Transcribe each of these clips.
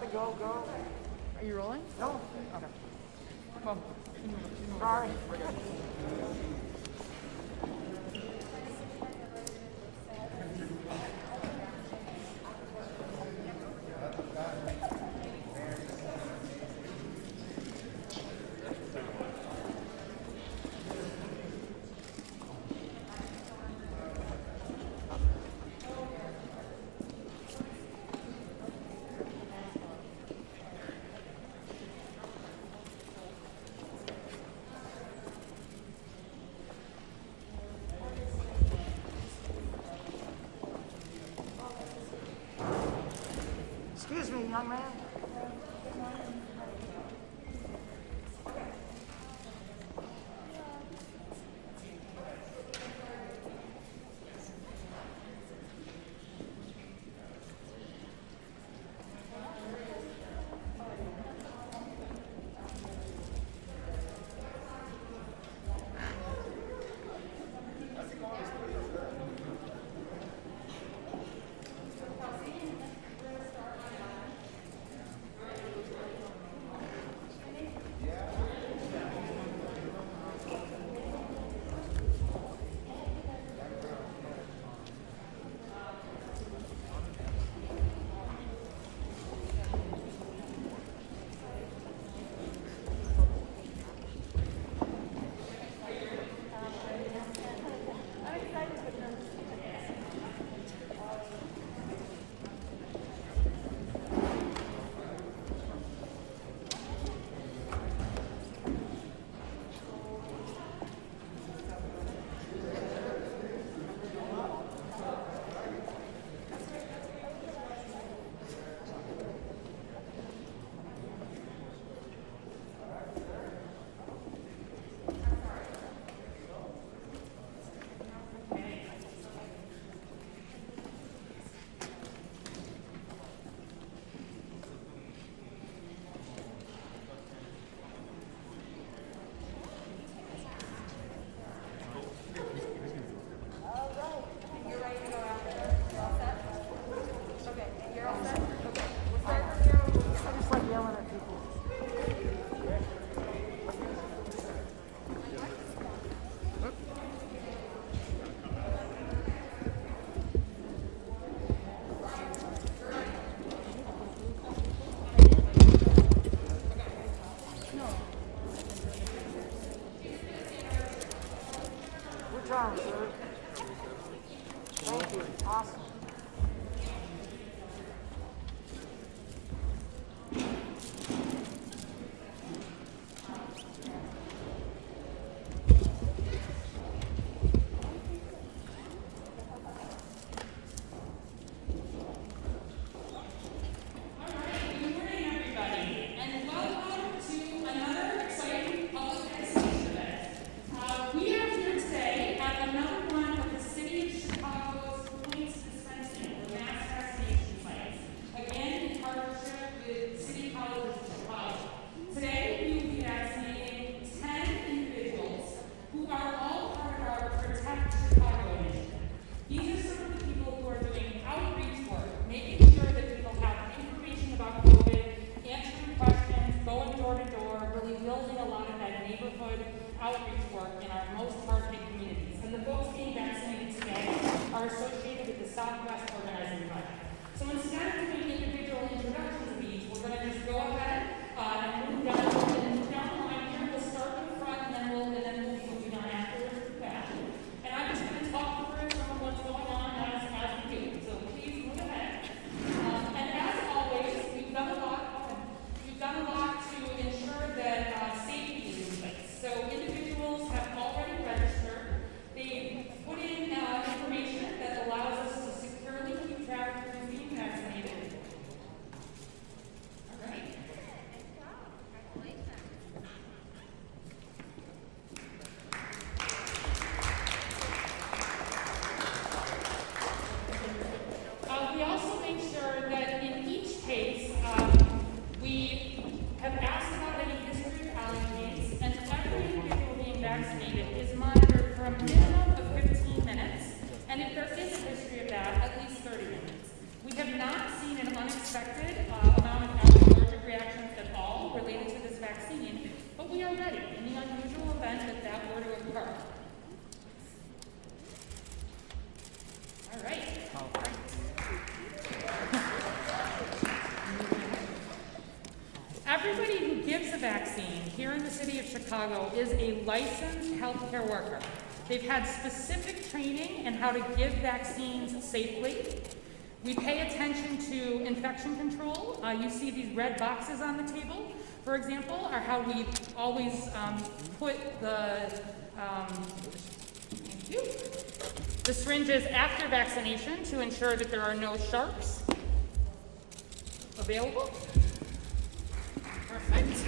gotta go. Are you rolling? No. Okay. Well, Sorry. Excuse me, young man. I just like yelling at people. Good job, sir. Thank you. Awesome. We are here today at another one of the City of Chicago's Points Chicago is a licensed healthcare worker. They've had specific training in how to give vaccines safely. We pay attention to infection control. You see these red boxes on the table, for example, are how we always put the syringes after vaccination to ensure that there are no sharps available. Perfect.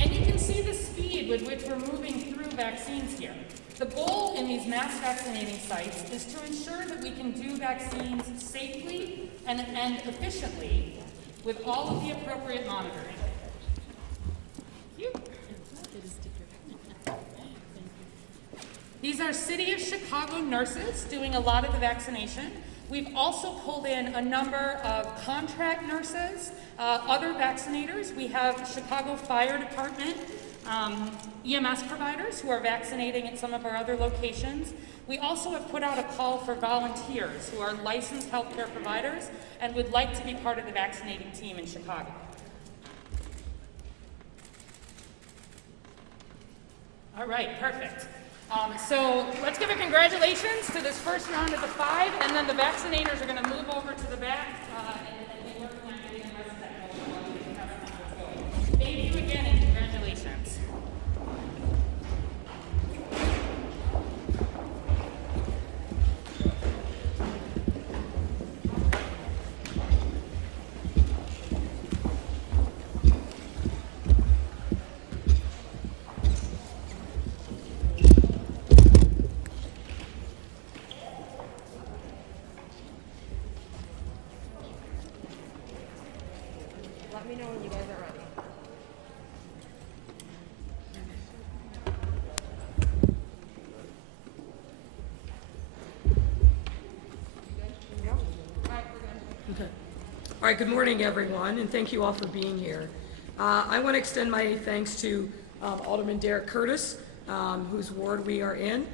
And you can see the speed with which we're moving through vaccines here. The goal in these mass vaccinating sites is to ensure that we can do vaccines safely and efficiently with all of the appropriate monitoring. These are City of Chicago nurses doing a lot of the vaccination. We've also pulled in a number of contract nurses, other vaccinators. We have Chicago Fire Department, EMS providers who are vaccinating at some of our other locations. We also have put out a call for volunteers who are licensed healthcare providers and would like to be part of the vaccinating team in Chicago. All right, perfect. So let's give a congratulations to this first round of the 5, and then the vaccinators are going to move over to the back and be working on getting the rest of that going. Thank you again, and congratulations. Let me know when you guys are ready. Okay. All right, good morning, everyone, and thank you all for being here. I want to extend my thanks to Alderman Derek Curtis, whose ward we are in,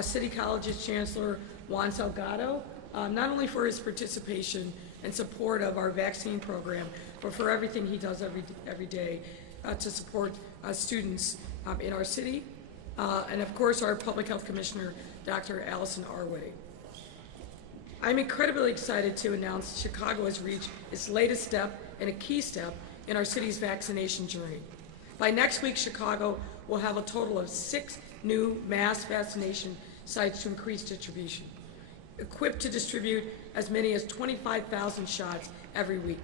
City College's Chancellor Juan Salgado, not only for his participation and support of our vaccine program, but for everything he does every day to support students in our city, and of course our Public Health Commissioner, Dr. Allison Arwady. I'm incredibly excited to announce Chicago has reached its latest step and a key step in our city's vaccination journey. By next week, Chicago will have a total of 6 new mass vaccination sites to increase distribution, equipped to distribute as many as 25,000 shots every week.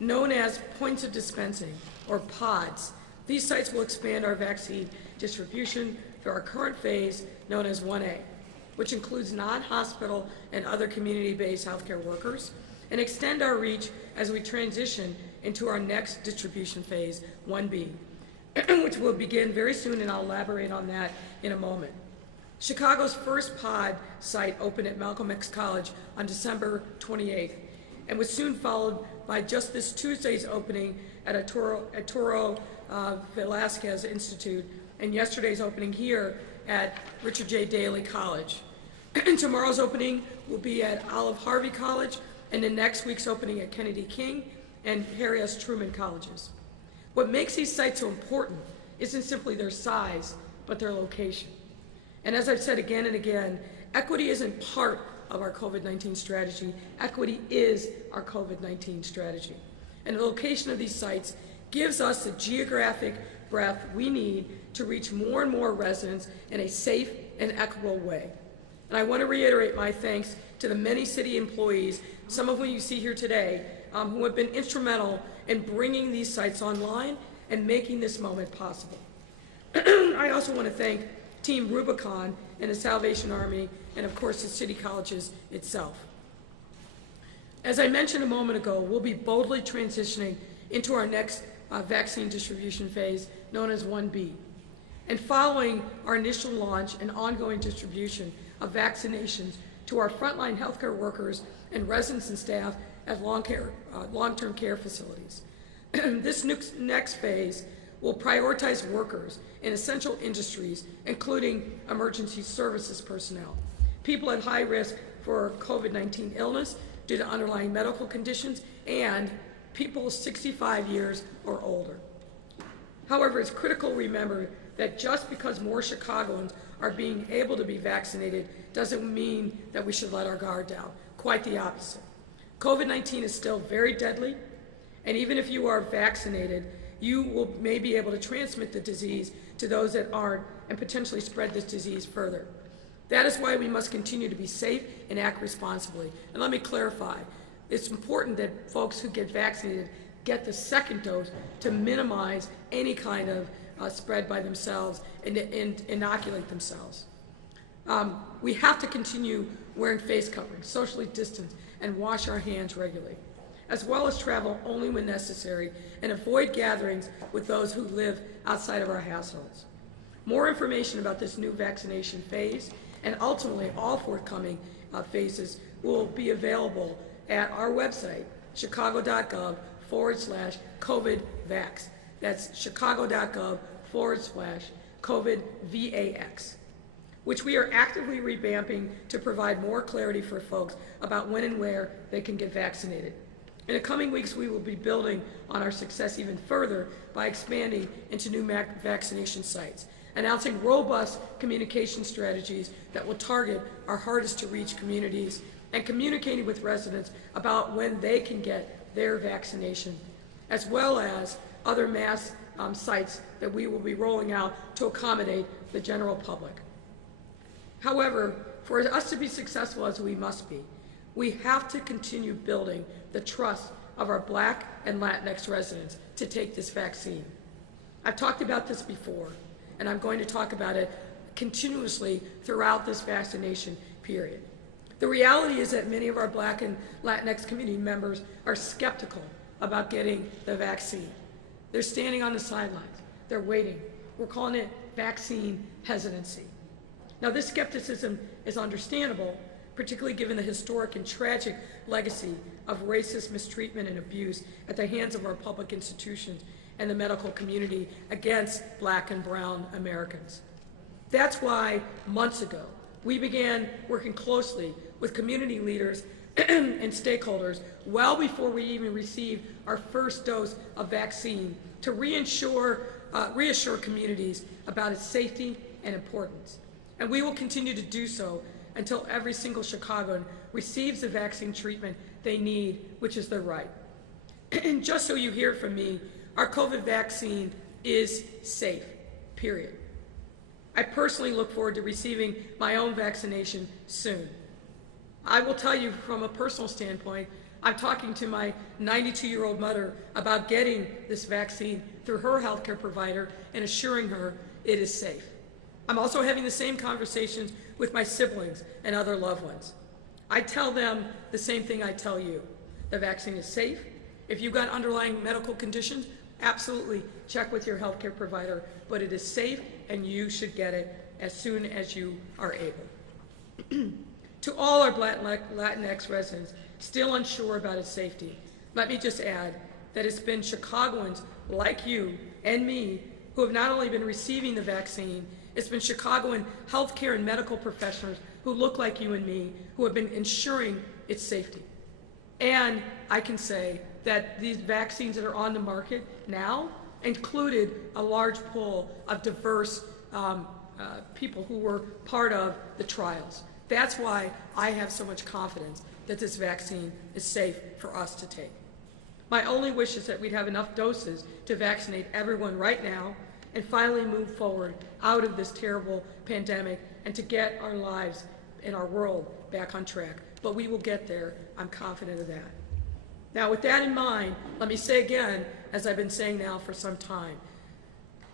Known as points of dispensing, or pods, these sites will expand our vaccine distribution through our current phase known as 1A, which includes non-hospital and other community-based healthcare workers, and extend our reach as we transition into our next distribution phase, 1B, which will begin very soon, and I'll elaborate on that in a moment. Chicago's first pod site opened at Malcolm X College on December 28th, and was soon followed by just this Tuesday's opening at Arturo Velazquez Institute, and yesterday's opening here at Richard J. Daley College. Tomorrow's opening will be at Olive Harvey College, and then next week's opening at Kennedy King and Harry S. Truman Colleges. What makes these sites so important isn't simply their size, but their location. And as I've said again and again, equity isn't part of our COVID-19 strategy. Equity is our COVID-19 strategy. And the location of these sites gives us the geographic breadth we need to reach more and more residents in a safe and equitable way. And I want to reiterate my thanks to the many city employees, some of whom you see here today, who have been instrumental in bringing these sites online and making this moment possible. I also want to thank Team Rubicon and the Salvation Army, and of course the City Colleges itself. As I mentioned a moment ago, we'll be boldly transitioning into our next vaccine distribution phase, known as 1B. And following our initial launch and ongoing distribution of vaccinations to our frontline healthcare workers and residents and staff at long-term care facilities. This next phase will prioritize workers in essential industries, including emergency services personnel, people at high risk for COVID-19 illness due to underlying medical conditions, and people 65 years or older. However, it's critical to remember that just because more Chicagoans are being able to be vaccinated doesn't mean that we should let our guard down. Quite the opposite. COVID-19 is still very deadly, and even if you are vaccinated, you may be able to transmit the disease to those that aren't and potentially spread this disease further. That is why we must continue to be safe and act responsibly. And let me clarify, it's important that folks who get vaccinated get the second dose to minimize any kind of spread by themselves and inoculate themselves. We have to continue wearing face coverings, socially distance, and wash our hands regularly, as well as travel only when necessary and avoid gatherings with those who live outside of our households. More information about this new vaccination phase and ultimately all forthcoming phases will be available at our website, chicago.gov/COVID-VAX. That's chicago.gov/COVID-VAX, which we are actively revamping to provide more clarity for folks about when and where they can get vaccinated. In the coming weeks, we will be building on our success even further by expanding into new vaccination sites, announcing robust communication strategies that will target our hardest to reach communities, and communicating with residents about when they can get their vaccination, as well as other mass sites that we will be rolling out to accommodate the general public. However, for us to be successful as we must be, we have to continue building the trust of our Black and Latinx residents to take this vaccine. I've talked about this before, and I'm going to talk about it continuously throughout this vaccination period. The reality is that many of our Black and Latinx community members are skeptical about getting the vaccine. They're standing on the sidelines. They're waiting. We're calling it vaccine hesitancy. Now, this skepticism is understandable, particularly given the historic and tragic legacy of racist mistreatment and abuse at the hands of our public institutions and the medical community against Black and brown Americans. That's why months ago we began working closely with community leaders and stakeholders well before we even received our first dose of vaccine to reassure communities about its safety and importance. And we will continue to do so until every single Chicagoan receives the vaccine treatment they need, which is their right. And just so you hear from me, our COVID vaccine is safe, period. I personally look forward to receiving my own vaccination soon. I will tell you from a personal standpoint, I'm talking to my 92-year-old mother about getting this vaccine through her healthcare provider and assuring her it is safe. I'm also having the same conversations with my siblings and other loved ones. I tell them the same thing I tell you. The vaccine is safe. If you've got underlying medical conditions, absolutely check with your healthcare provider, but it is safe and you should get it as soon as you are able. To all our Black and Latinx residents still unsure about its safety, let me just add that it's been Chicagoans like you and me who have not only been receiving the vaccine, it's been Chicagoan healthcare and medical professionals who look like you and me who have been ensuring its safety. And I can say that these vaccines that are on the market now included a large pool of diverse people who were part of the trials. That's why I have so much confidence that this vaccine is safe for us to take. My only wish is that we'd have enough doses to vaccinate everyone right now and finally move forward out of this terrible pandemic and to get our lives and our world back on track. But we will get there. I'm confident of that. Now, with that in mind, let me say again, as I've been saying now for some time,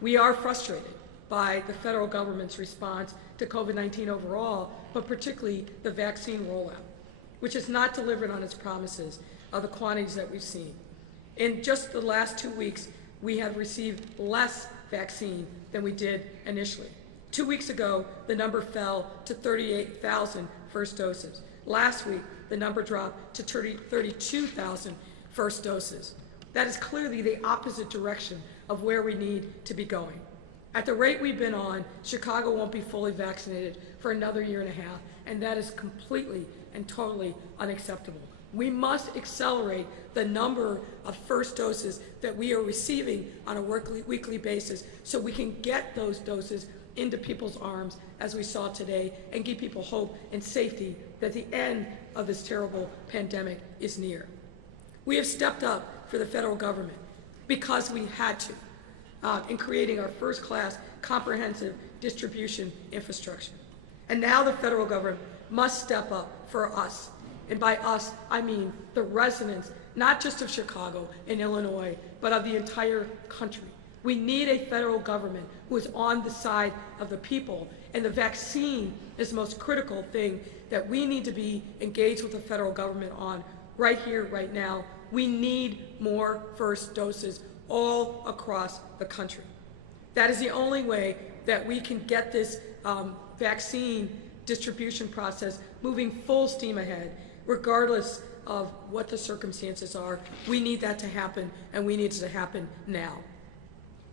we are frustrated by the federal government's response to COVID-19 overall, but particularly the vaccine rollout, which has not delivered on its promises of the quantities that we've seen. In just the last 2 weeks, we have received less vaccine than we did initially. 2 weeks ago, the number fell to 38,000 first doses. Last week, the number dropped to 32,000 first doses. That is clearly the opposite direction of where we need to be going. At the rate we've been on, Chicago won't be fully vaccinated for another year and a half, and that is completely and totally unacceptable. We must accelerate the number of first doses that we are receiving on a weekly basis so we can get those doses into people's arms, as we saw today, and give people hope and safety that the end of this terrible pandemic is near. We have stepped up for the federal government because we had to in creating our first-class comprehensive distribution infrastructure. And now the federal government must step up for us. And by us, I mean the residents, not just of Chicago and Illinois, but of the entire country. We need a federal government who is on the side of the people, and the vaccine is the most critical thing that we need to be engaged with the federal government on right here, right now. We need more first doses all across the country. That is the only way that we can get this vaccine distribution process moving full steam ahead, regardless of what the circumstances are. We need that to happen, and we need it to happen now.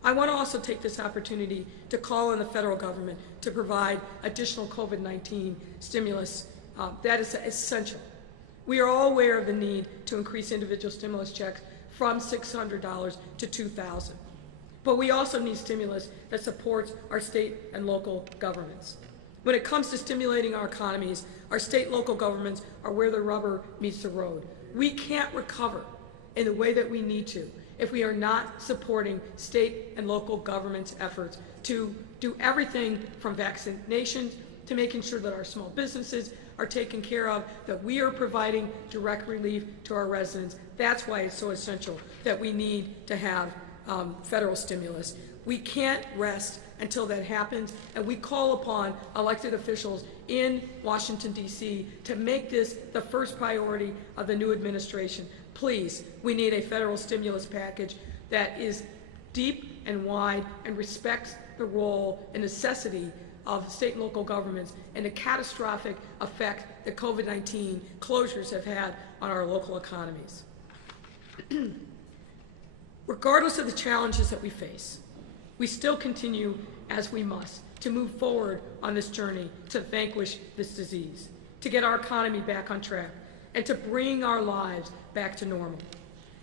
I want to also take this opportunity to call on the federal government to provide additional COVID-19 stimulus. That is essential. We are all aware of the need to increase individual stimulus checks from $600 to $2,000. But we also need stimulus that supports our state and local governments. When it comes to stimulating our economies, our state and local governments are where the rubber meets the road. We can't recover in the way that we need to if we are not supporting state and local governments' efforts to do everything from vaccinations to making sure that our small businesses are taken care of, that we are providing direct relief to our residents. That's why it's so essential that we need to have federal stimulus. We can't rest until that happens, and we call upon elected officials in Washington, D.C. to make this the first priority of the new administration. Please, we need a federal stimulus package that is deep and wide and respects the role and necessity of state and local governments and the catastrophic effect that COVID-19 closures have had on our local economies. Regardless of the challenges that we face, we still continue, as we must, to move forward on this journey to vanquish this disease, to get our economy back on track, and to bring our lives back to normal.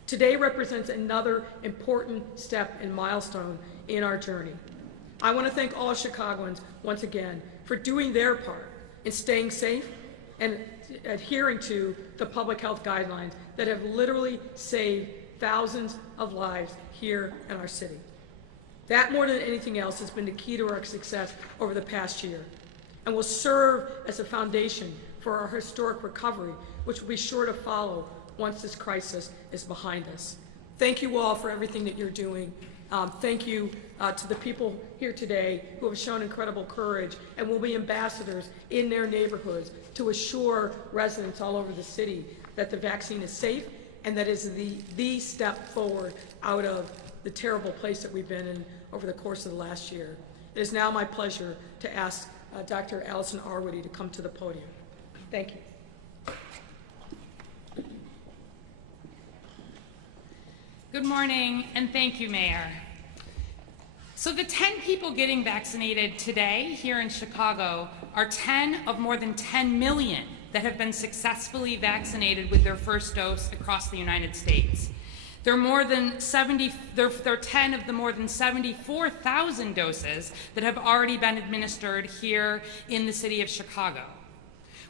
Today represents another important step and milestone in our journey. I want to thank all Chicagoans once again for doing their part in staying safe and adhering to the public health guidelines that have literally saved thousands of lives here in our city. That, more than anything else, has been the key to our success over the past year and will serve as a foundation for our historic recovery, which will be sure to follow once this crisis is behind us. Thank you all for everything that you're doing. Thank you to the people here today who have shown incredible courage and will be ambassadors in their neighborhoods to assure residents all over the city that the vaccine is safe and that is the step forward out of the terrible place that we've been in over the course of the last year. It is now my pleasure to ask Dr. Allison Arwady to come to the podium. Thank you. Good morning, and thank you, Mayor. So the 10 people getting vaccinated today here in Chicago are 10 of more than 10 million that have been successfully vaccinated with their first dose across the United States. They're 10 of the more than 74,000 doses that have already been administered here in the city of Chicago.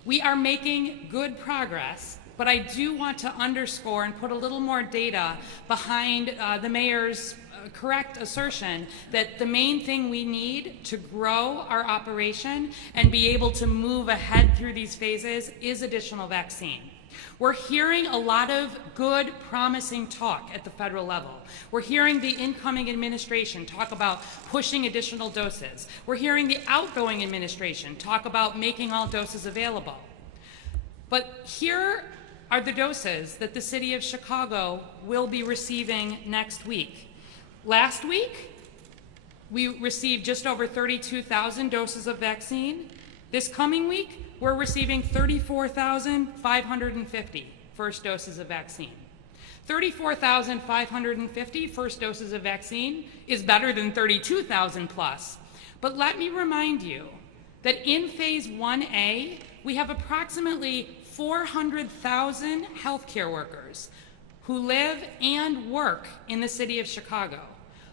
We are making good progress, but I do want to underscore and put a little more data behind the mayor's correct assertion that the main thing we need to grow our operation and be able to move ahead through these phases is additional vaccine. We're hearing a lot of good, promising talk at the federal level. We're hearing the incoming administration talk about pushing additional doses. We're hearing the outgoing administration talk about making all doses available. But here are the doses that the city of Chicago will be receiving next week. Last week, we received just over 32,000 doses of vaccine. This coming week, we're receiving 34,550 first doses of vaccine. 34,550 first doses of vaccine is better than 32,000 plus. But let me remind you that in phase 1A, we have approximately 400,000 healthcare workers who live and work in the city of Chicago.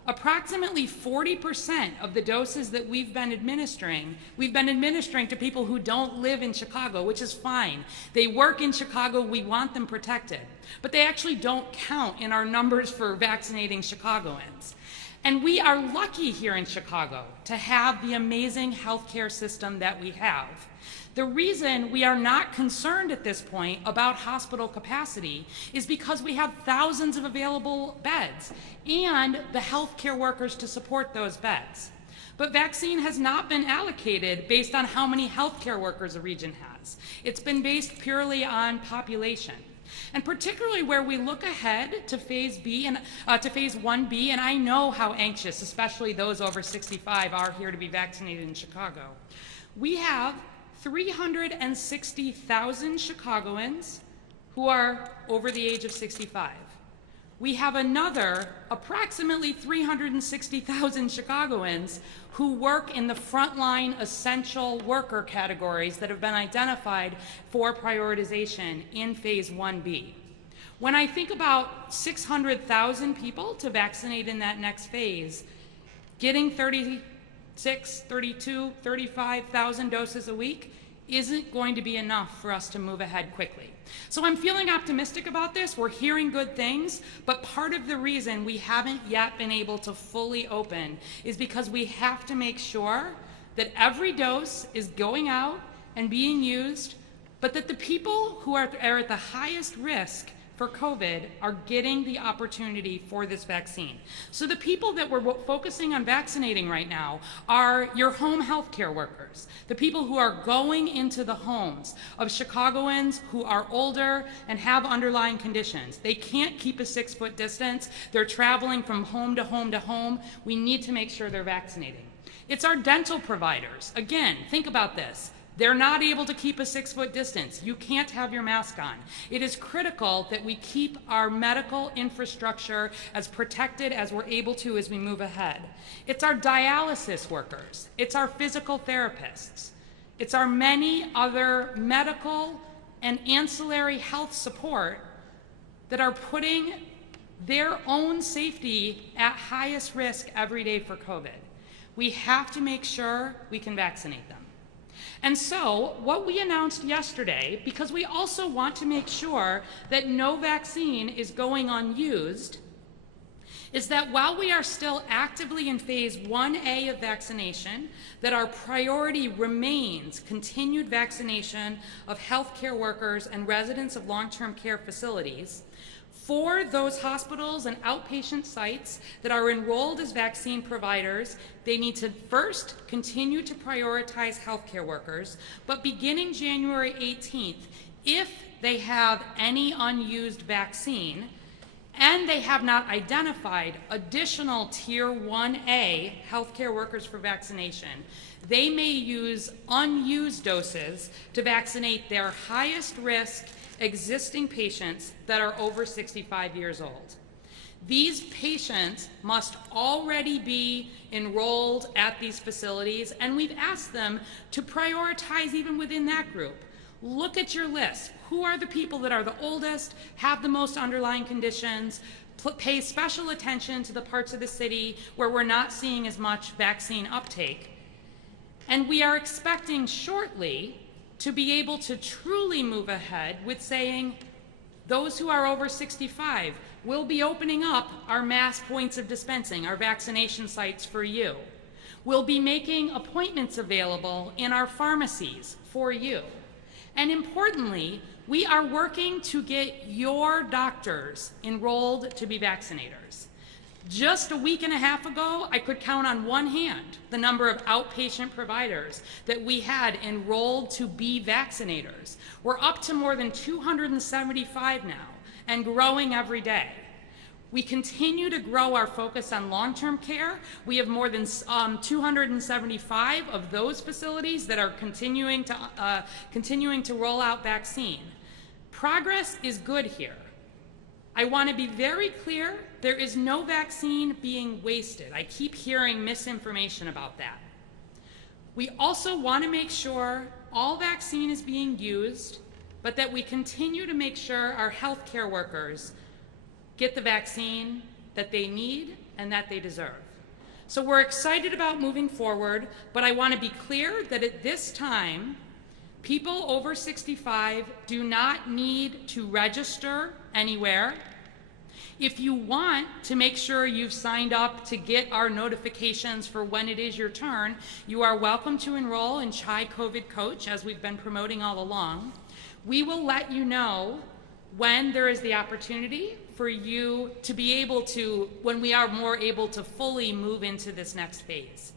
Approximately 40% of the doses that we've been administering to people who don't live in Chicago, which is fine. They work in Chicago, we want them protected. But they actually don't count in our numbers for vaccinating Chicagoans. And we are lucky here in Chicago to have the amazing healthcare system that we have. The reason we are not concerned at this point about hospital capacity is because we have thousands of available beds and the healthcare workers to support those beds. But vaccine has not been allocated based on how many healthcare workers a region has. It's been based purely on population. And particularly where we look ahead to phase 1B, and I know how anxious, especially those over 65, are here to be vaccinated in Chicago. We have 360,000 Chicagoans who are over the age of 65. We have another approximately 360,000 Chicagoans who work in the frontline essential worker categories that have been identified for prioritization in phase 1B. When I think about 600,000 people to vaccinate in that next phase, getting 35,000 doses a week isn't going to be enough for us to move ahead quickly. So I'm feeling optimistic about this. We're hearing good things, but part of the reason we haven't yet been able to fully open is because we have to make sure that every dose is going out and being used, but that the people who are at the highest risk for COVID are getting the opportunity for this vaccine. So the people that we're focusing on vaccinating right now are your home healthcare workers, the people who are going into the homes of Chicagoans who are older and have underlying conditions. They can't keep a 6-foot distance. They're traveling from home to home to home. We need to make sure they're vaccinating. It's our dental providers. Again, think about this. They're not able to keep a 6-foot distance. You can't have your mask on. It is critical that we keep our medical infrastructure as protected as we're able to as we move ahead. It's our dialysis workers. It's our physical therapists. It's our many other medical and ancillary health support that are putting their own safety at highest risk every day for COVID. We have to make sure we can vaccinate them. And so what we announced yesterday, because we also want to make sure that no vaccine is going unused, is that while we are still actively in phase 1A of vaccination, that our priority remains continued vaccination of healthcare workers and residents of long-term care facilities. For those hospitals and outpatient sites that are enrolled as vaccine providers, they need to first continue to prioritize healthcare workers, but beginning January 18th, if they have any unused vaccine and they have not identified additional Tier 1A healthcare workers for vaccination, they may use unused doses to vaccinate their highest risk existing patients that are over 65 years old. These patients must already be enrolled at these facilities, and we've asked them to prioritize even within that group. Look at your list. Who are the people that are the oldest, have the most underlying conditions, pay special attention to the parts of the city where we're not seeing as much vaccine uptake. And we are expecting shortly to be able to truly move ahead with saying those who are over 65 will be opening up our mass points of dispensing, our vaccination sites for you. We'll be making appointments available in our pharmacies for you. And importantly, we are working to get your doctors enrolled to be vaccinators. Just a week and a half ago, I could count on one hand the number of outpatient providers that we had enrolled to be vaccinators. We're up to more than 275 now and growing every day. We continue to grow our focus on long-term care. We have more than 275 of those facilities that are continuing to roll out vaccine. Progress is good here. I want to be very clear, there is no vaccine being wasted. I keep hearing misinformation about that. We also want to make sure all vaccine is being used but that we continue to make sure our healthcare workers get the vaccine that they need and that they deserve. So we're excited about moving forward, but I want to be clear that at this time, people over 65 do not need to register anywhere. If you want to make sure you've signed up to get our notifications for when it is your turn, you are welcome to enroll in Chai COVID Coach, as we've been promoting all along. We will let you know when there is the opportunity for you to be able to, when we are more able to fully move into this next phase.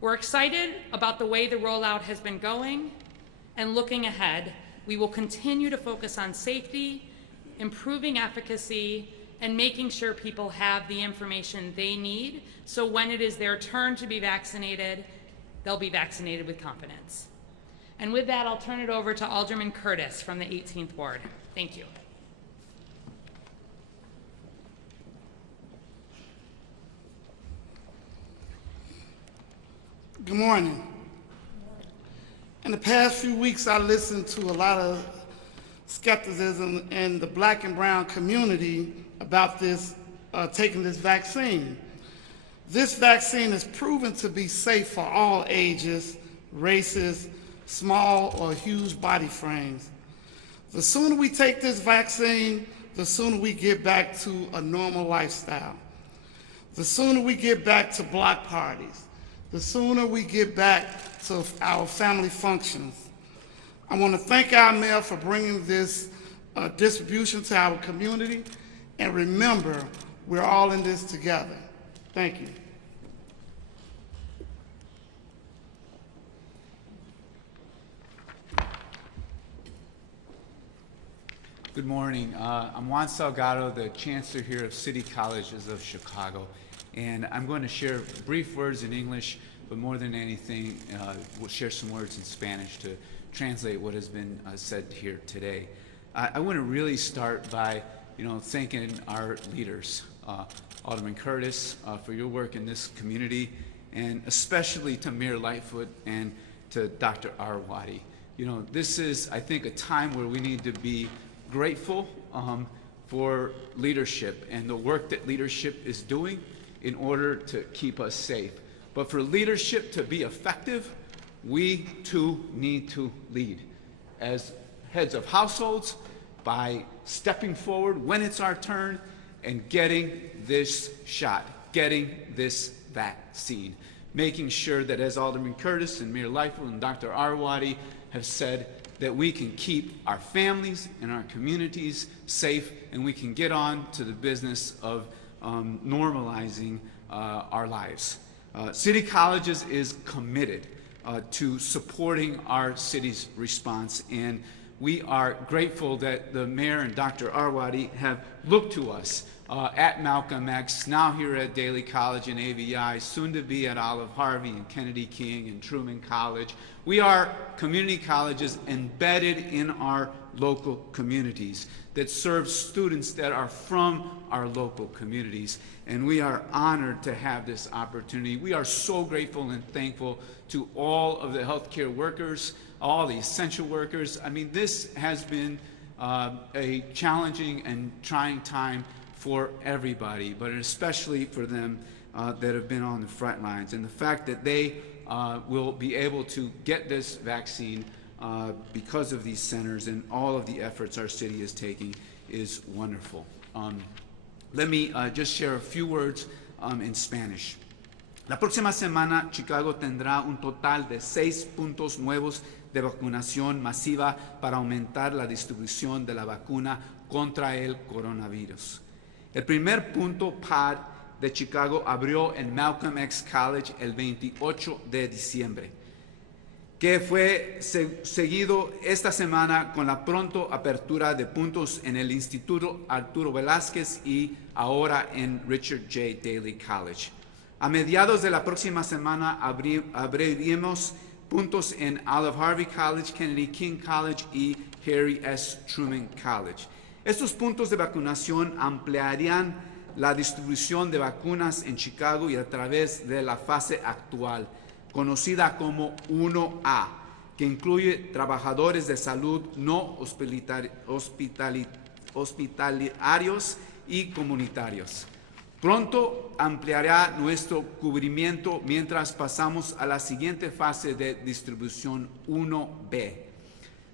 We're excited about the way the rollout has been going, and looking ahead, we will continue to focus on safety, improving efficacy, and making sure people have the information they need, so when it is their turn to be vaccinated, they'll be vaccinated with confidence. And with that, I'll turn it over to Alderman Curtis from the 18th Ward. Thank you. Good morning. In the past few weeks, I listened to a lot of skepticism in the black and brown community about this, taking this vaccine. This vaccine is proven to be safe for all ages, races, small or huge body frames. The sooner we take this vaccine, the sooner we get back to a normal lifestyle. The sooner we get back to block parties. The sooner we get back to our family functions. I want to thank our mayor for bringing this distribution to our community, and remember, we're all in this together. Thank you. Good morning. I'm Juan Salgado, the Chancellor here of City Colleges of Chicago, and I'm going to share brief words in English, but more than anything, we'll share some words in Spanish to translate what has been said here today. I want to really start by, thanking our leaders, Alderman Curtis, for your work in this community, and especially to Mayor Lightfoot and to Dr. Arwady. This is, I think, a time where we need to be grateful for leadership and the work that leadership is doing in order to keep us safe. But for leadership to be effective, we too need to lead as heads of households by stepping forward when it's our turn and getting this shot, getting this vaccine, making sure that, as Alderman Curtis and Mayor Lightfoot and Dr. Arwady have said, that we can keep our families and our communities safe, and we can get on to the business of normalizing our lives. City Colleges is committed to supporting our city's response, and we are grateful that the mayor and Dr. Arwady have looked to us at Malcolm X, now here at Daly College and AVI, soon to be at Olive Harvey and Kennedy King and Truman College. We are community colleges embedded in our local communities that serve students that are from our local communities. And we are honored to have this opportunity. We are so grateful and thankful to all of the healthcare workers, all the essential workers. I mean, this has been a challenging and trying time for everybody, but especially for them that have been on the front lines. And the fact that they will be able to get this vaccine because of these centers and all of the efforts our city is taking is wonderful. Let me just share a few words in Spanish. La próxima semana, Chicago tendrá un total de 6 puntos nuevos de vacunación masiva para aumentar la distribución de la vacuna contra el coronavirus. El primer punto PAD de Chicago abrió en Malcolm X College el 28 de diciembre, que fue seguido esta semana con la pronto apertura de puntos en el Instituto Arturo Velázquez y ahora en Richard J. Daley College. A mediados de la próxima semana abriremos puntos en Olive Harvey College, Kennedy King College y Harry S. Truman College. Estos puntos de vacunación ampliarían la distribución de vacunas en Chicago y a través de la fase actual, conocida como 1A, que incluye trabajadores de salud no hospitalarios y comunitarios. Pronto ampliará nuestro cubrimiento mientras pasamos a la siguiente fase de distribución 1B.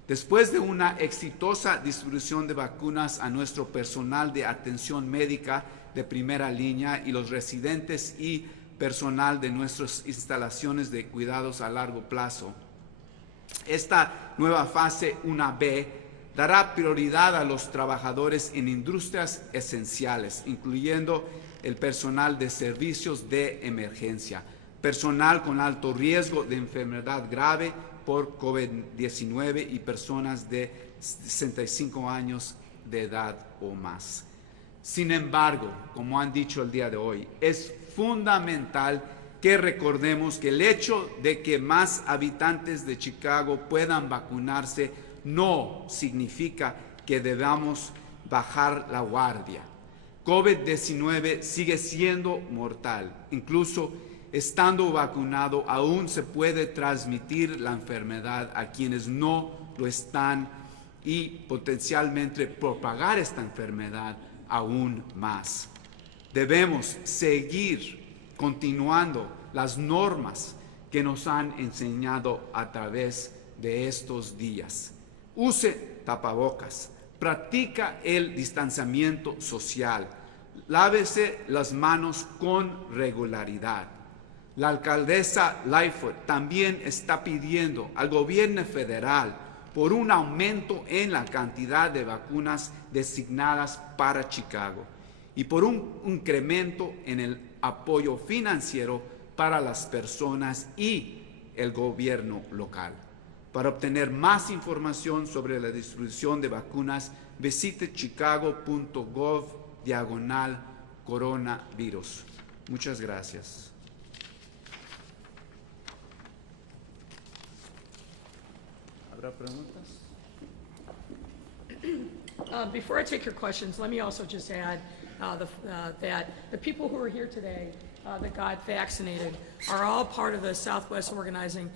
Después de una exitosa distribución de vacunas a nuestro personal de atención médica de primera línea y los residentes y personal de nuestras instalaciones de cuidados a largo plazo, esta nueva fase 1B dará prioridad a los trabajadores en industrias esenciales, incluyendo el personal de servicios de emergencia, personal con alto riesgo de enfermedad grave por COVID-19 y personas de 65 años de edad o más. Sin embargo, como han dicho el día de hoy, es fundamental que recordemos que el hecho de que más habitantes de Chicago puedan vacunarse no significa que debamos bajar la guardia. COVID-19 sigue siendo mortal. Incluso estando vacunado, aún se puede transmitir la enfermedad a quienes no lo están y potencialmente propagar esta enfermedad aún más. Debemos seguir continuando las normas que nos han enseñado a través de estos días. Use tapabocas, practica el distanciamiento social, lávese las manos con regularidad. La alcaldesa Lightfoot también está pidiendo al gobierno federal por un aumento en la cantidad de vacunas designadas para Chicago y por un incremento en el apoyo financiero para las personas y el gobierno local. Para obtener más información sobre la distribución de vacunas, visite chicago.gov/coronavirus. Muchas gracias. ¿Habrá preguntas? Before I take your questions, let me also just add that the people who are here today that got vaccinated are all part of the Southwest Organizing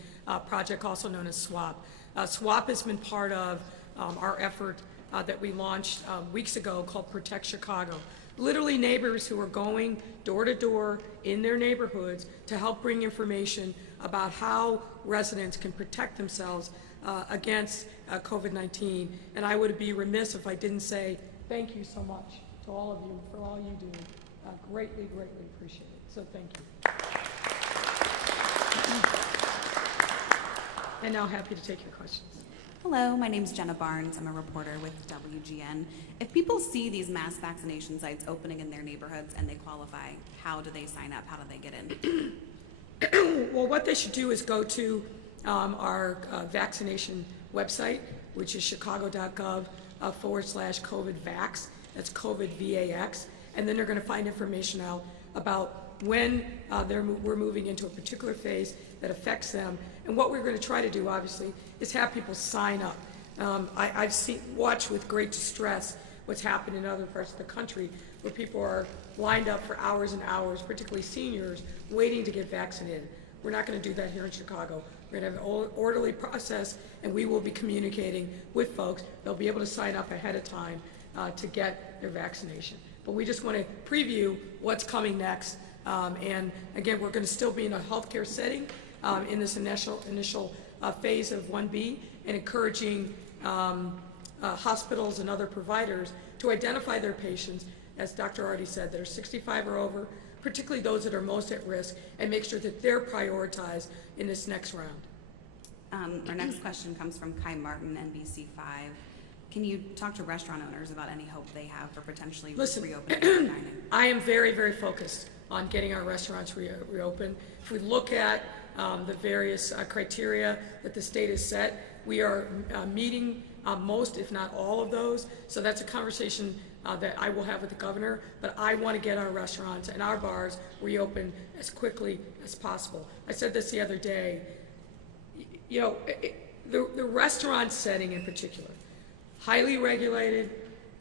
Project, also known as SWAP. SWAP has been part of our effort that we launched weeks ago called Protect Chicago. Literally neighbors who are going door to door in their neighborhoods to help bring information about how residents can protect themselves against COVID-19. And I would be remiss if I didn't say thank you so much to all of you for all you do. Greatly, greatly appreciate it. So thank you. And now happy to take your questions. Hello, my name is Jenna Barnes. I'm a reporter with WGN. If people see these mass vaccination sites opening in their neighborhoods and they qualify, how do they sign up? How do they get in? Well, what they should do is go to our vaccination website, which is chicago.gov/COVID-VAX. That's COVID VAX. And then they're going to find information out about when we're moving into a particular phase that affects them. And what we're going to try to do, obviously, is have people sign up. I've watched with great distress what's happened in other parts of the country where people are lined up for hours and hours, particularly seniors, waiting to get vaccinated. We're not going to do that here in Chicago. We're going to have an orderly process, and we will be communicating with folks. They'll be able to sign up ahead of time to get their vaccination. But we just want to preview what's coming next. And again, we're going to still be in a healthcare setting in this initial phase of 1B, and encouraging hospitals and other providers to identify their patients, as Dr. Arwady said, that are 65 or over, particularly those that are most at risk, and make sure that they're prioritized in this next round. Our next question comes from Kai Martin, NBC5. Can you talk to restaurant owners about any hope they have for potentially reopening their dining? I am very, very focused on getting our restaurants reopened. If we look at the various criteria that the state has set, we are meeting most, if not all of those. So that's a conversation that I will have with the governor, but I want to get our restaurants and our bars reopened as quickly as possible. I said this the other day, you know, the restaurant setting in particular, highly regulated,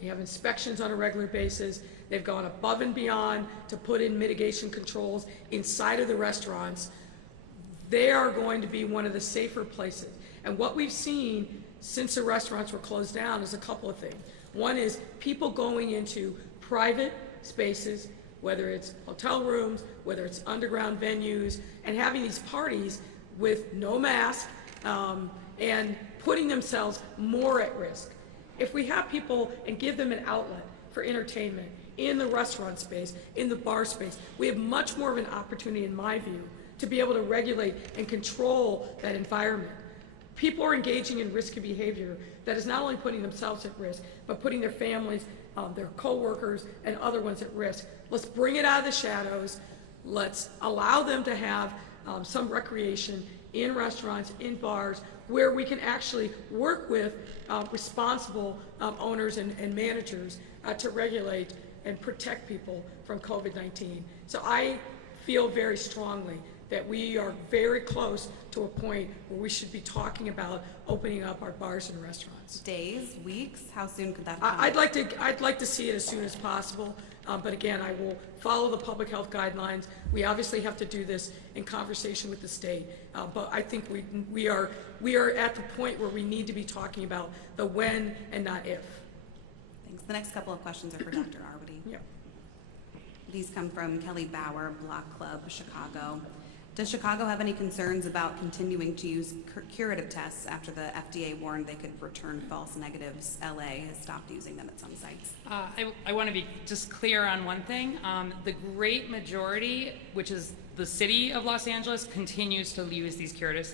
you have inspections on a regular basis, they've gone above and beyond to put in mitigation controls inside of the restaurants. they are going to be one of the safer places. And what we've seen since the restaurants were closed down is a couple of things. One is people going into private spaces, whether it's hotel rooms, whether it's underground venues, and having these parties with no mask and putting themselves more at risk. If we have people and give them an outlet for entertainment in the restaurant space, in the bar space, we have much more of an opportunity, in my view, to be able to regulate and control that environment. People are engaging in risky behavior that is not only putting themselves at risk, but putting their families, their co-workers, and other ones at risk. Let's bring it out of the shadows. Let's allow them to have some recreation in restaurants, in bars, where we can actually work with responsible owners and managers to regulate and protect people from COVID-19. So I feel very strongly that we are very close to a point where we should be talking about opening up our bars and restaurants. Days, weeks? How soon could that come? I'd like to see it as soon as possible. But again, I will follow the public health guidelines. We obviously have to do this in conversation with the state. But I think we are at the point where we need to be talking about the when and not if. Thanks. The next couple of questions are for Dr. Arwady. Yeah. These come from Kelly Bauer, Block Club, Chicago. Does Chicago have any concerns about continuing to use curative tests after the FDA warned they could return false negatives? LA has stopped using them at some sites. I want to be just clear on one thing. The great majority, which is the city of Los Angeles, continues to use these curative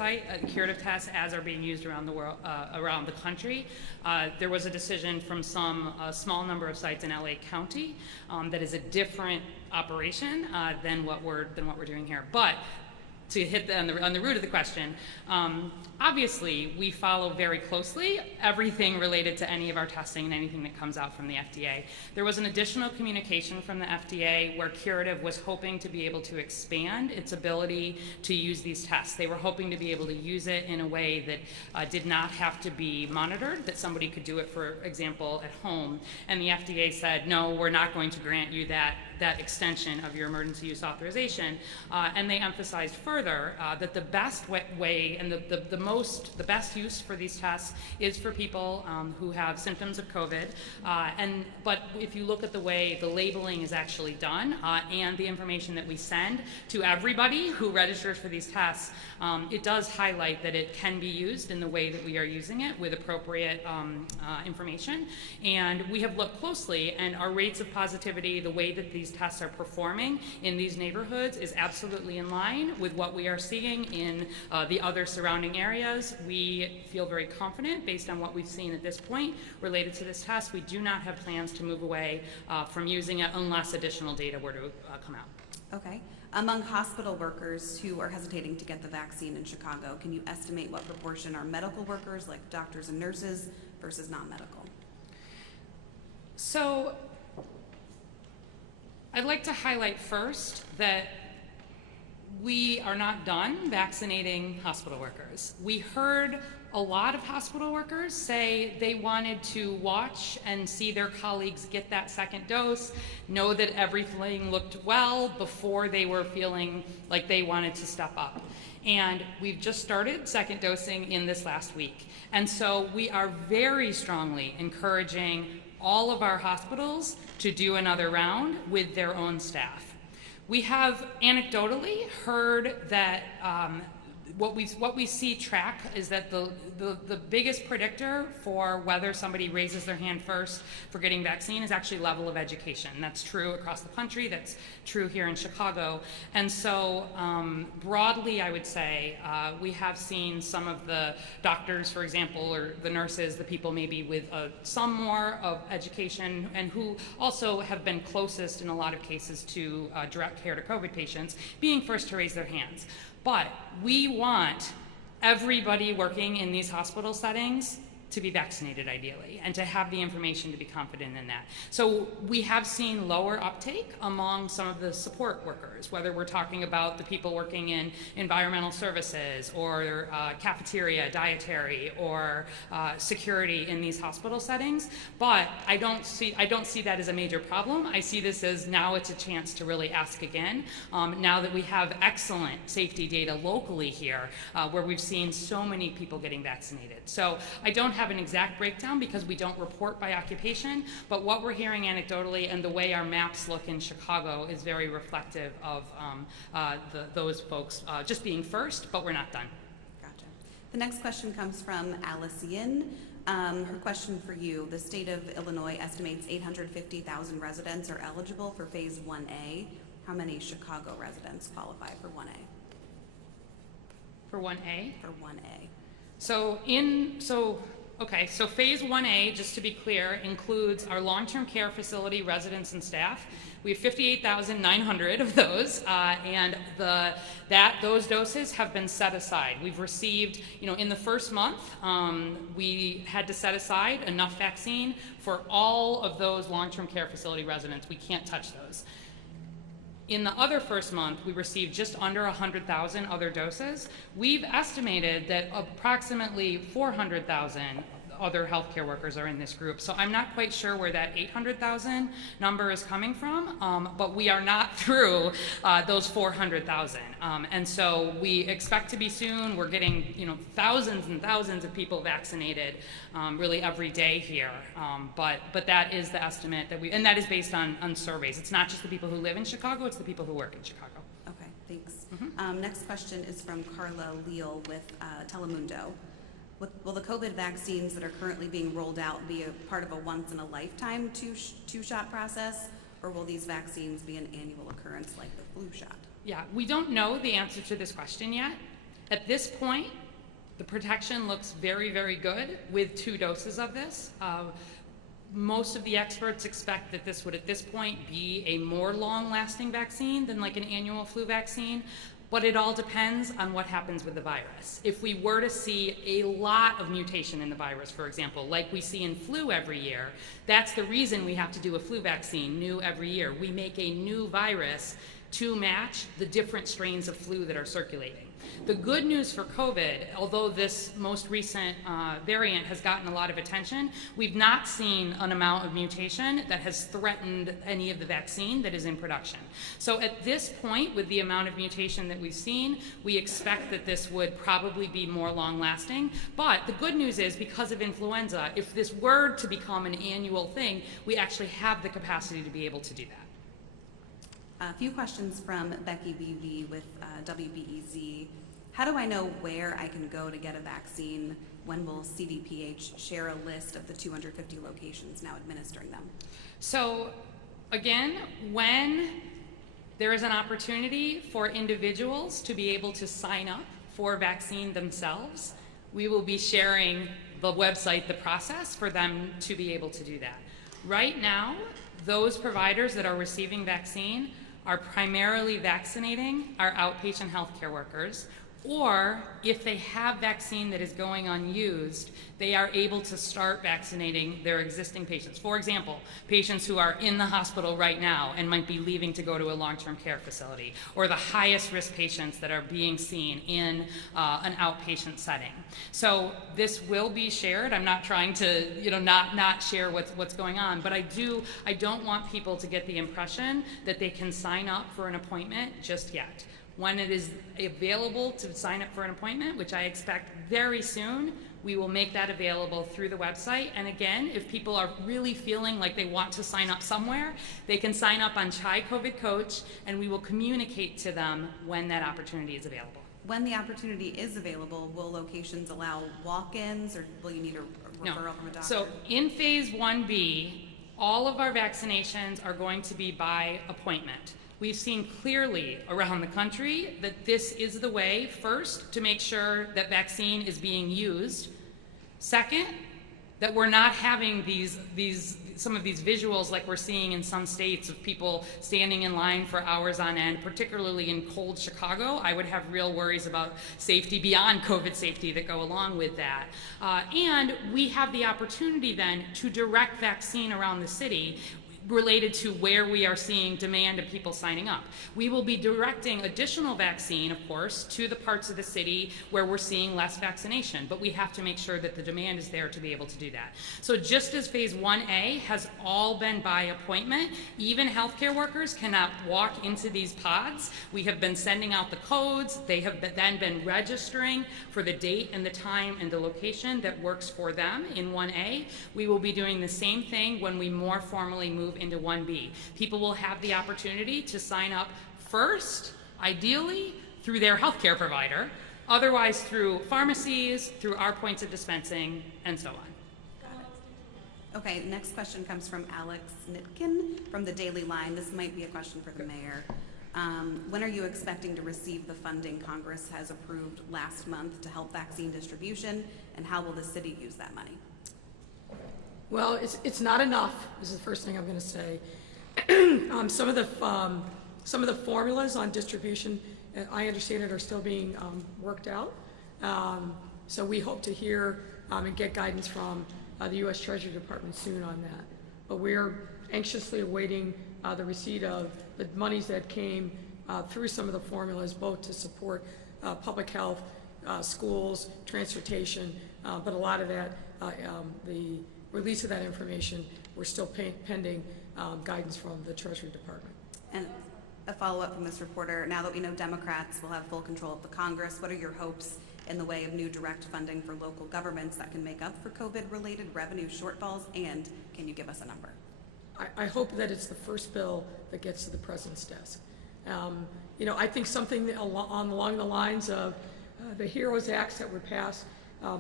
tests as are being used around the world, around the country. There was a decision from a small number of sites in LA County that is a different operation than what we're doing here. But to hit on the root of the question, obviously we follow very closely everything related to any of our testing and anything that comes out from the FDA. There was an additional communication from the FDA where Curative was hoping to be able to expand its ability to use these tests. They were hoping to be able to use it in a way that did not have to be monitored, that somebody could do it, for example, at home. And the FDA said, no, we're not going to grant you that extension of your emergency use authorization. And they emphasized further that the best way and the best use for these tests is for people who have symptoms of COVID. But if you look at the way the labeling is actually done and the information that we send to everybody who registers for these tests, it does highlight that it can be used in the way that we are using it with appropriate information. And we have looked closely, and our rates of positivity, the way that these tests are performing in these neighborhoods is absolutely in line with what we are seeing in the other surrounding areas. We feel very confident based on what we've seen at this point related to this test. We do not have plans to move away from using it unless additional data were to come out. Okay. Among hospital workers who are hesitating to get the vaccine in Chicago, can you estimate what proportion are medical workers, like doctors and nurses, versus non-medical? So I'd like to highlight first that we are not done vaccinating hospital workers. We heard a lot of hospital workers say they wanted to watch and see their colleagues get that second dose, know that everything looked well before they were feeling like they wanted to step up. And we've just started second dosing in this last week. And so we are very strongly encouraging all of our hospitals to do another round with their own staff. We have anecdotally heard that what we see track is that the biggest predictor for whether somebody raises their hand first for getting vaccine is actually level of education. That's true across the country. That's true here in Chicago. And so broadly, I would say we have seen some of the doctors, for example, or the nurses, the people maybe with some more of education and who also have been closest in a lot of cases to direct care to COVID patients, being first to raise their hands. But we want everybody working in these hospital settings to be vaccinated ideally, and to have the information to be confident in that. So we have seen lower uptake among some of the support workers, whether we're talking about the people working in environmental services or cafeteria, dietary, or security in these hospital settings. But I don't see that as a major problem. I see this as now it's a chance to really ask again, now that we have excellent safety data locally here, where we've seen so many people getting vaccinated. So I don't have an exact breakdown because we don't report by occupation, but what we're hearing anecdotally and the way our maps look in Chicago is very reflective of those folks just being first, but we're not done. Gotcha. The next question comes from Alice Yin. Her question for you: the state of Illinois estimates 850,000 residents are eligible for phase 1A. How many Chicago residents qualify for 1A? For 1A? For 1A. So phase 1A, just to be clear, includes our long-term care facility residents and staff. We have 58,900 of those, and those doses have been set aside. We've received, in the first month, we had to set aside enough vaccine for all of those long-term care facility residents. We can't touch those. In the other first month, we received just under 100,000 other doses. We've estimated that approximately 400,000 other healthcare workers are in this group. So I'm not quite sure where that 800,000 number is coming from, but we are not through those 400,000. And so we expect to be soon. We're getting thousands and thousands of people vaccinated really every day here. But that is the estimate and that is based on surveys. It's not just the people who live in Chicago, it's the people who work in Chicago. Okay, thanks. Next question is from Carla Leal with Telemundo. Will the COVID vaccines that are currently being rolled out be a part of a once-in-a-lifetime two-shot process, or will these vaccines be an annual occurrence like the flu shot? Yeah, we don't know the answer to this question yet. At this point, the protection looks very, very good with 2 doses of this. Most of the experts expect that this would, at this point, be a more long-lasting vaccine than like an annual flu vaccine. But it all depends on what happens with the virus. If we were to see a lot of mutation in the virus, for example, like we see in flu every year, that's the reason we have to do a flu vaccine new every year. We make a new virus to match the different strains of flu that are circulating. The good news for COVID, although this most recent variant has gotten a lot of attention, we've not seen an amount of mutation that has threatened any of the vaccine that is in production. So at this point, with the amount of mutation that we've seen, we expect that this would probably be more long-lasting. But the good news is, because of influenza, if this were to become an annual thing, we actually have the capacity to be able to do that. A few questions from Becky BV with WBEZ. How do I know where I can go to get a vaccine? When will CDPH share a list of the 250 locations now administering them? So again, when there is an opportunity for individuals to be able to sign up for vaccine themselves, we will be sharing the website, the process for them to be able to do that. Right now, those providers that are receiving vaccine are primarily vaccinating our outpatient healthcare workers, or if they have vaccine that is going unused, they are able to start vaccinating their existing patients. For example, patients who are in the hospital right now and might be leaving to go to a long-term care facility, or the highest risk patients that are being seen in an outpatient setting. So this will be shared. I'm not trying to not share what's going on, but I don't want people to get the impression that they can sign up for an appointment just yet. When it is available to sign up for an appointment, which I expect very soon, we will make that available through the website. And again, if people are really feeling like they want to sign up somewhere, they can sign up on Chai COVID Coach, and we will communicate to them when that opportunity is available. When the opportunity is available, will locations allow walk-ins, or will you need a referral from a doctor? So in phase 1B, all of our vaccinations are going to be by appointment. We've seen clearly around the country that this is the way, first, to make sure that vaccine is being used. Second, that we're not having some of these visuals like we're seeing in some states of people standing in line for hours on end, particularly in cold Chicago. I would have real worries about safety beyond COVID safety that go along with that. And we have the opportunity then to direct vaccine around the city related to where we are seeing demand of people signing up. We will be directing additional vaccine, of course, to the parts of the city where we're seeing less vaccination, but we have to make sure that the demand is there to be able to do that. So just as phase 1A has all been by appointment, even healthcare workers cannot walk into these pods. We have been sending out the codes. They have then been registering for the date and the time and the location that works for them in 1A. We will be doing the same thing when we more formally move into 1B. People will have the opportunity to sign up first, ideally through their healthcare provider, otherwise through pharmacies, through our points of dispensing, and so on. Okay, next question comes from Alex Nitkin from the Daily Line. This might be a question for the mayor. When are you expecting to receive the funding Congress has approved last month to help vaccine distribution, and how will the city use that money? Well, it's not enough. This is the first thing I'm going to say. Some of the formulas on distribution, I understand it, are still being worked out. So we hope to hear and get guidance from the U.S. Treasury Department soon on that. But we're anxiously awaiting the receipt of the monies that came through some of the formulas, both to support public health, schools, transportation, but a lot of that, the release of that information, we're still pending guidance from the Treasury Department. And a follow-up from this reporter, now that we know Democrats will have full control of the Congress, what are your hopes in the way of new direct funding for local governments that can make up for COVID-related revenue shortfalls, and can you give us a number? I hope that it's the first bill that gets to the President's desk. You know, I think something along the lines of the HEROES Acts that were passed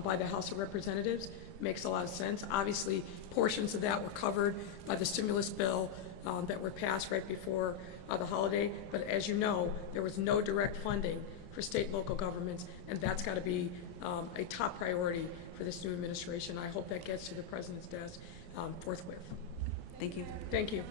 by the House of Representatives makes a lot of sense. Obviously, portions of that were covered by the stimulus bill that were passed right before the holiday. But as you know, there was no direct funding for state and local governments, and that's got to be a top priority for this new administration. I hope that gets to the President's desk forthwith. Thank you. Thank you.